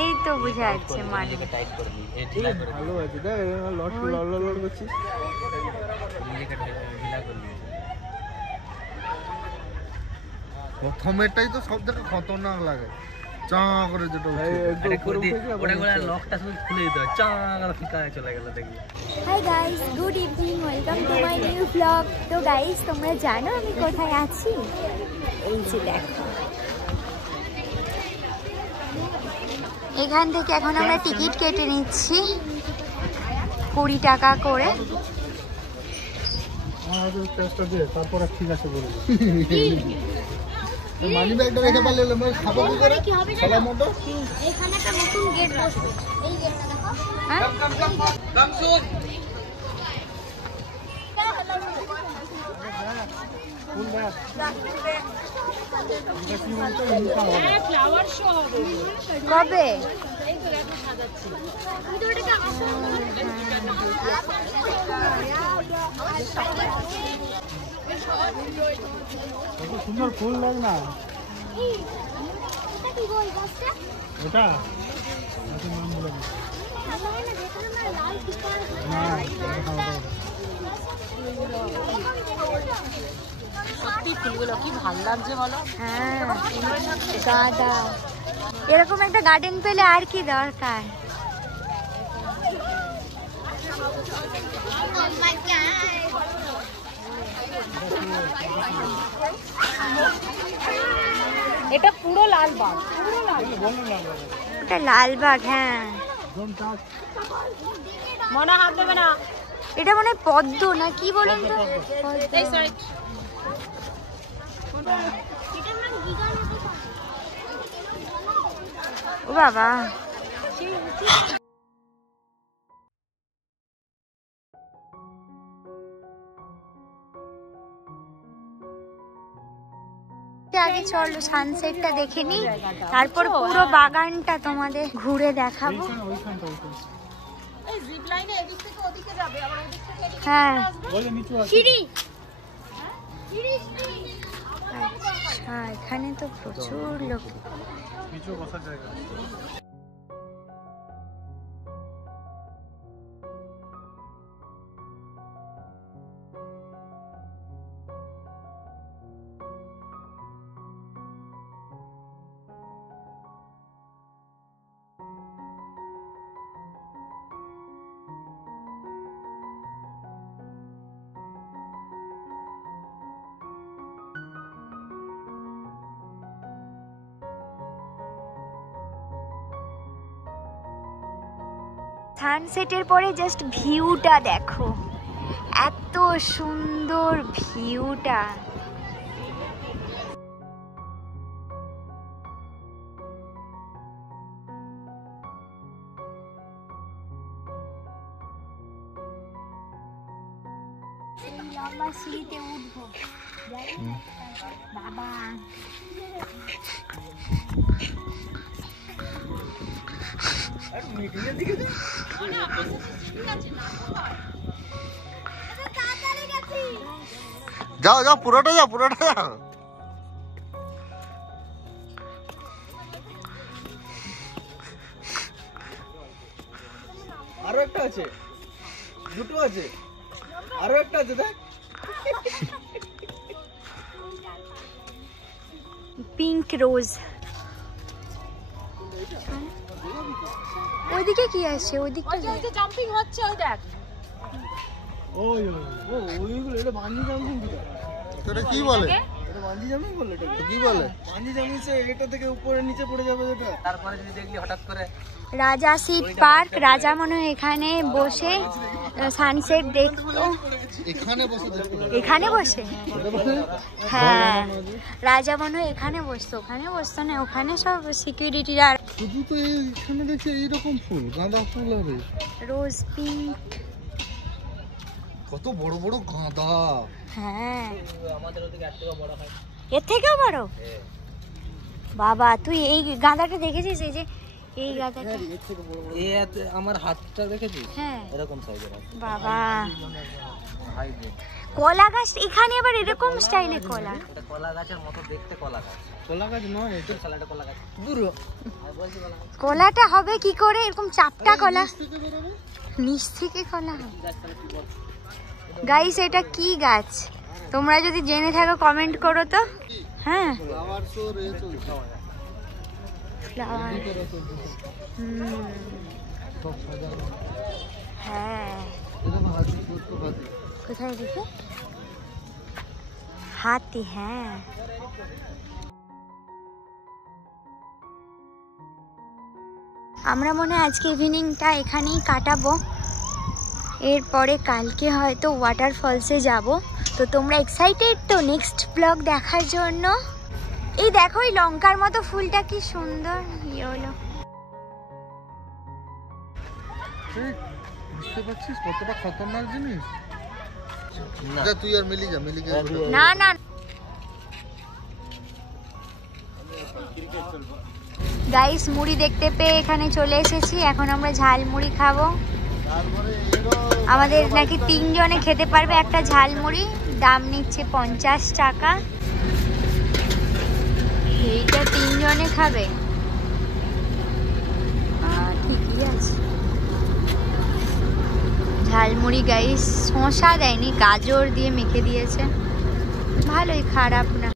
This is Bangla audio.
এই তো বুঝা যাচ্ছে মানে ভালো আছে দেখ লট লট করছিস। প্রথমেরটাই তো সব থেকে খতরনাক লাগে, চা করে যেটা লকটা শুধু খুলে দিতে হয়, চা করে ফিকা চলে গেল দেখি। Hi guys, good evening, welcome to my new blog. তো গাইস তোমরা জানো আমি কোথায় আছি? এই যে দেখো, এখান থেকে এখন আমরা টিকিট কেটে নিচ্ছি 20 টাকা করে। তারপর ঠিক আছে বলবো। মানি ব্যাগটা রেখে পারলে আমরা খাবো কি করে? খেলা মতো এখানে একটা নতুন গেট বসবে, এই গেটটা দেখো। হ্যাঁ দামসুন ফুল ব্যাগ ফ্লাওয়ার শো হবে কবে? এই তো এখন সাজাচ্ছি। ভিডিওটাকে আসলে কত সুন্দর ফুল লাগ না এটা কি বল গাছটা? ওটা নাম বলে না, যেখানে আমরা লাল পিস্তার সত্যি ফুলগুলো কি ভালো লাগছে বলো। হ্যাঁ গাঁদা, এরকম একটা গার্ডেন পেলে আর কি দরকার। এটা পুরো লালবাগ, এটা লালবাগ। হ্যাঁ মনে হাত দেবে না, এটা মনে হয় পদ্ম না কি বলেন তো? ও বাবা, আগে চলো সানসেটটা দেখে নি, তারপর পুরো বাগানটা তোমাদের ঘুরে দেখাবো। হ্যাঁ সিঁড়ি, আচ্ছা এখানে তো প্রচুর লোক। সানসেটের পরে জাস্ট ভিউটা দেখো, এত সুন্দর ভিউটা। লম্বা সিঁড়িতে উঠবো বাবা। যাও যাও পুরোটা যাও, পুরোটা যাও। আরো একটা আছে, দুটো আছে, আরো একটা আছে দেখ। পিঙ্ক রোজ। ওইদিকে কি আছে? ওইদিকটা জাম্পিং হচ্ছে, ওই দেখ। ওই ওইগুলো এটা বাঞ্জি জাম্পিং। এটা কি বলে? এটা বাঞ্জি জাম্পিং বলে? এটা কি বলে? বাঞ্জি জাম্পিং সে এটা থেকে উপরে নিচে পড়ে যাবে যেটা। তারপরে যদি দেখলি হঠাৎ করে রাজা সিট পার্ক, রাজা মনে হয় এখানে বসে সানসেট দেখতো। এখানে বসে? হ্যাঁ রাজা মনে হয় এখানে বসতো, ওখানে বসতো না, ওখানে সব সিকিউরিটিরা। শুধু তো এখানে দেখছি এইরকম ফুল, গাঁদা ফুল হবে, রোজ পিঙ্ক, কত বড় বড় গাঁদা। হ্যাঁ আমাদের ওদিকে এর থেকেও বড় হয়। এর থেকেও বড়? বাবা তুই এই গাঁদাটা দেখেছিস? এই যে এই গাঁদাটা আমার হাতটা দেখেছিস? হ্যাঁ এরকম সাইজের। বাবা কলা গাছ এখানে আবার এরকম স্টাইলে কলা? এটা কলা গাছের মতো দেখতে কলা গাছ। কলা গাছ নয়, এটা সালাডে কলা গাছ। দূর কলাটা হবে কি করে এরকম চাপটা কলা? নিচ থেকে কলা হবে। গাইস এটা কি গাছ? তোমরা যদি জেনে থাকো কমেন্ট করো তো। হ্যাঁ ফ্লাওয়ার শো রে চলছে। ফ্লাওয়ার। হ্যাঁ কোথায় দেখে? হাতি। হ্যাঁ আমরা মনে হয় আজকে ইভিনিংটা এখানেই কাটাবো। এরপরে কালকে হয়তো ওয়াটারফলসে যাব। তো তোমরা এক্সাইটেড তো নেক্সট ব্লগ দেখার জন্য? এই দেখো এই লঙ্কার মতো ফুলটা কি সুন্দর ইয়েলো। বুঝতে পারছিস কতটা খতরনাক জিনিস? যা তুই আর মিলি যা, মিলি গিয়ে না না গাইস মুড়ি দেখতে পেয়ে এখানে চলে এসেছি। এখন আমরা ঝাল মুড়ি খাবো। আমাদের নাকি 3 জনে খেতে পারবে একটা ঝাল মুড়ি। দাম নিচ্ছে 50 টাকা। এইটা 3 জনে খাবে। ঠিকই আছে। ঝালমুড়ি গাইস শসা দেয়নি, গাজর দিয়ে মেখে দিয়েছে। ভালোই, খারাপ না।